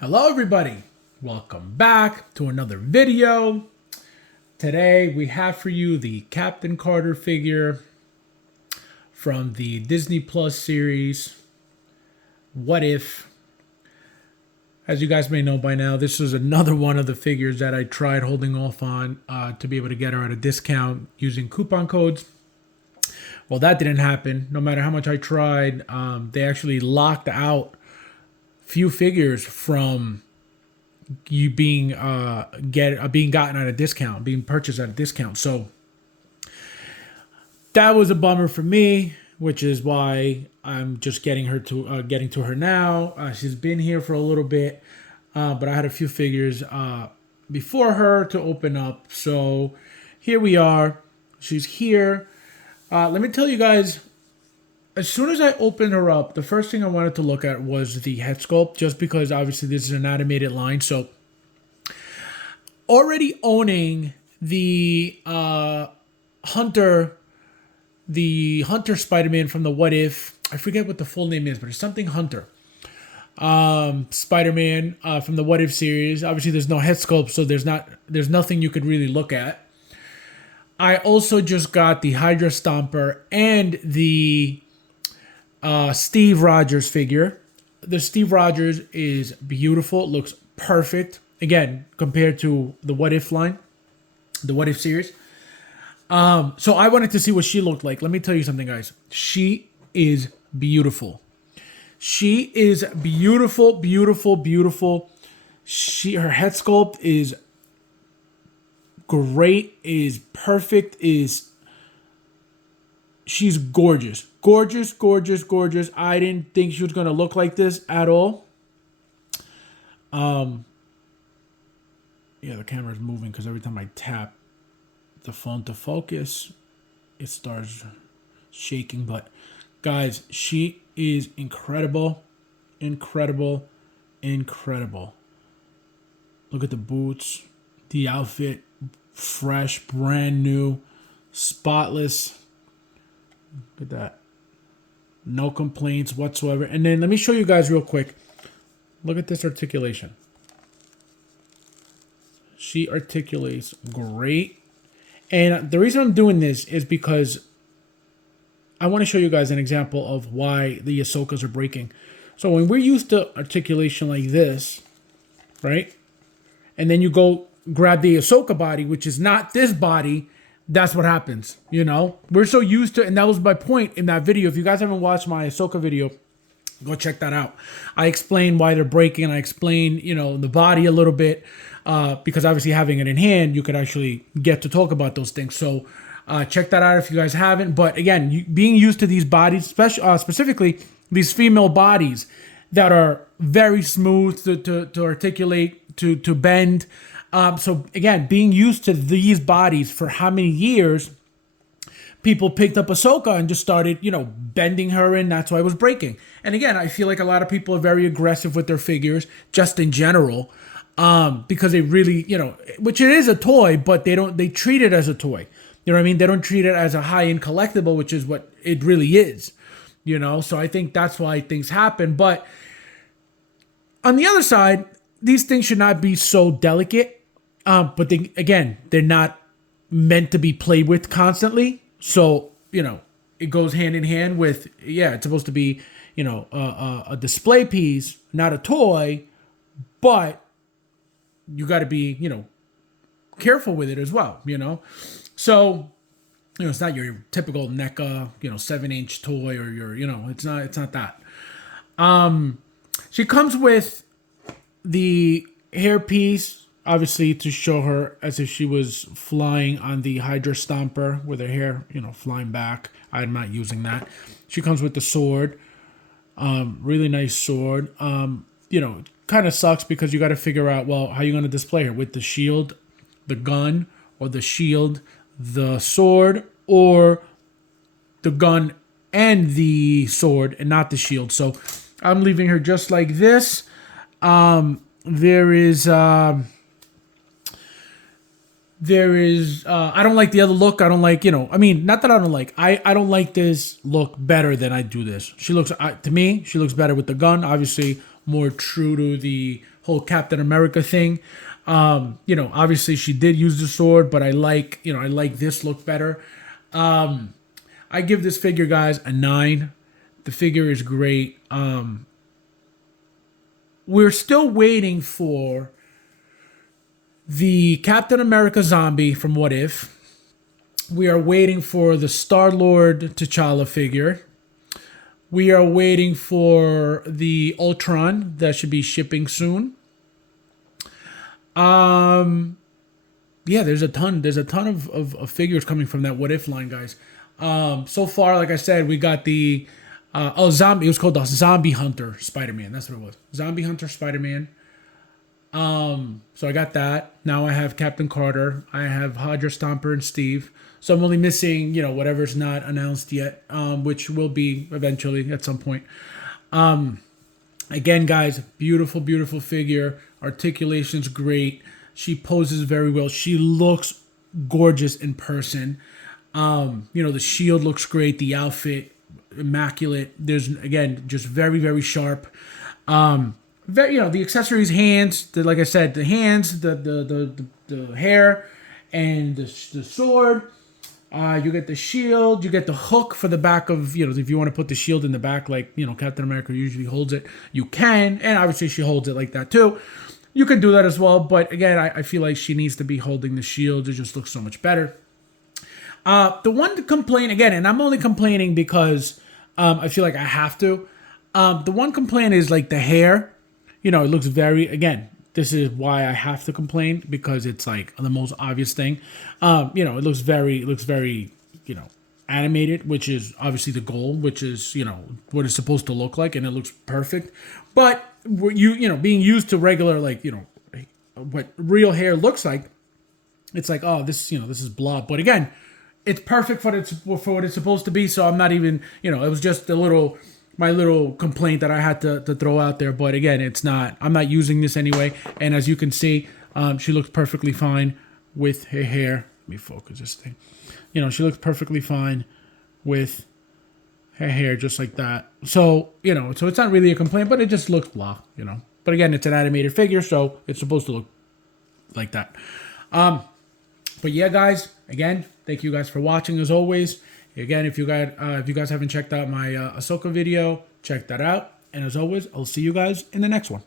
Hello everybody, welcome back to another video. Today we have for you the Captain Carter figure from the Disney Plus series, What If. As you guys may know by now, this is another one of the figures that I tried holding off on to be able to get her at a discount using coupon codes. Well, that didn't happen. No matter how much I tried, they actually locked out few figures from you being being gotten at a discount, being purchased at a discount. So that was a bummer for me, which is why I'm just getting to her now. She's been here for a little bit, but I had a few figures before her to open up. So here we are. She's here. Let me tell you guys. As soon as I opened her up, the first thing I wanted to look at was the head sculpt, just because obviously this is an animated line. So already owning the Hunter Spider-Man from the What If, I forget what the full name is, but it's something Hunter. Spider-Man from the What If series. Obviously there's no head sculpt, so there's nothing you could really look at. I also just got the Hydra Stomper and the Steve Rogers figure. The Steve Rogers is beautiful. It looks perfect. Again, compared to the What If line, the What If series. So I wanted to see what she looked like. Let me tell you something, guys. She is beautiful. She is beautiful, beautiful, beautiful. Her head sculpt is great, is perfect, she's gorgeous. Gorgeous, gorgeous, gorgeous. I didn't think she was going to look like this at all. Yeah, the camera's moving because every time I tap the phone to focus, it starts shaking. But guys, she is incredible. Incredible. Incredible. Look at the boots, the outfit, fresh, brand new, spotless. Look at that. No complaints whatsoever. And then let me show you guys real quick. Look at this articulation. She articulates great. And the reason I'm doing this is because I want to show you guys an example of why the Ahsokas are breaking. So when we're used to articulation like this, right? And then you go grab the Ahsoka body, which is not this body, that's what happens, you know? We're so used to, and that was my point in that video. If you guys haven't watched my Ahsoka video, go check that out. I explain why they're breaking. I explain, the body a little bit, because obviously having it in hand, you could actually get to talk about those things. So check that out if you guys haven't. But again, being used to these bodies, specifically these female bodies that are very smooth to articulate, to bend. So again, being used to these bodies for how many years, people picked up Ahsoka and just started, bending her in. That's why it was breaking. And again, I feel like a lot of people are very aggressive with their figures, just in general, because they really, which it is a toy, but they treat it as a toy. You know what I mean? They don't treat it as a high-end collectible, which is what it really is. So I think that's why things happen. But on the other side, these things should not be so delicate. But they're not meant to be played with constantly. So, it goes hand in hand with, it's supposed to be, a display piece, not a toy, but you got to be, careful with it as well, So, it's not your typical NECA, 7-inch toy or it's not that. She comes with the hairpiece, obviously to show her as if she was flying on the Hydra Stomper with her hair, flying back. I'm not using that. She comes with the sword. Really nice sword. Kind of sucks because you got to figure out, well, how you going to display her with the shield, the gun, or the shield, the sword, or the gun and the sword and not the shield. So I'm leaving her just like this. There is I don't like the other look. I don't like, not that I don't like, I don't like this look better than I do this. She looks, to me, she looks better with the gun. Obviously more true to the whole Captain America thing. You know, obviously she did use the sword, but I like this look better. I give this figure, guys, a 9. The figure is great. We're still waiting for the Captain America zombie from What If. We are waiting for the Star-Lord T'Challa figure. We are waiting for the Ultron that should be shipping soon. Yeah, there's a ton of figures coming from that What If line, guys. So far, like I said, we got the zombie. It was called the Zombie Hunter Spider-Man. That's what it was. Zombie Hunter Spider-Man. So I got that. Now I have Captain Carter. I have Hydra Stomper and Steve. So I'm only missing, you know, whatever's not announced yet, which will be eventually at some point. Again, guys, beautiful, beautiful figure. Articulation's great. She poses very well. She looks gorgeous in person. You know, the shield looks great. The outfit, immaculate. There's, again, just very, very sharp. Very, you know, the accessories, hands, like I said, the hands, the hair, and the sword. You get the shield. You get the hook for the back of, you know, if you want to put the shield in the back, like, you know, Captain America usually holds it, you can. And obviously she holds it like that too. You can do that as well. But again, I feel like she needs to be holding the shield. It just looks so much better. The one to complain, again, and I'm only complaining because I feel like I have to. The one complaint is like the hair. You know, it looks very, again, this is why I have to complain, because it's like the most obvious thing. You know, it looks very, you know, animated, which is obviously the goal, which is, you know, what it's supposed to look like, and it looks perfect. But you know, being used to regular, like, you know, what real hair looks like, it's like, oh, this, you know, this is blah. But again, it's perfect for what it's supposed to be. So I'm not even, you know, it was just my little complaint that I had to throw out there. But again, it's not, I'm not using this anyway. And as you can see, she looks perfectly fine with her hair. Let me focus this thing. You know, she looks perfectly fine with her hair, just like that. So, you know, so it's not really a complaint, but it just looks blah, you know. But again, it's an animated figure, so it's supposed to look like that. But yeah, guys, again, thank you guys for watching as always. Again, if you guys haven't checked out my Ahsoka video, check that out. And as always, I'll see you guys in the next one.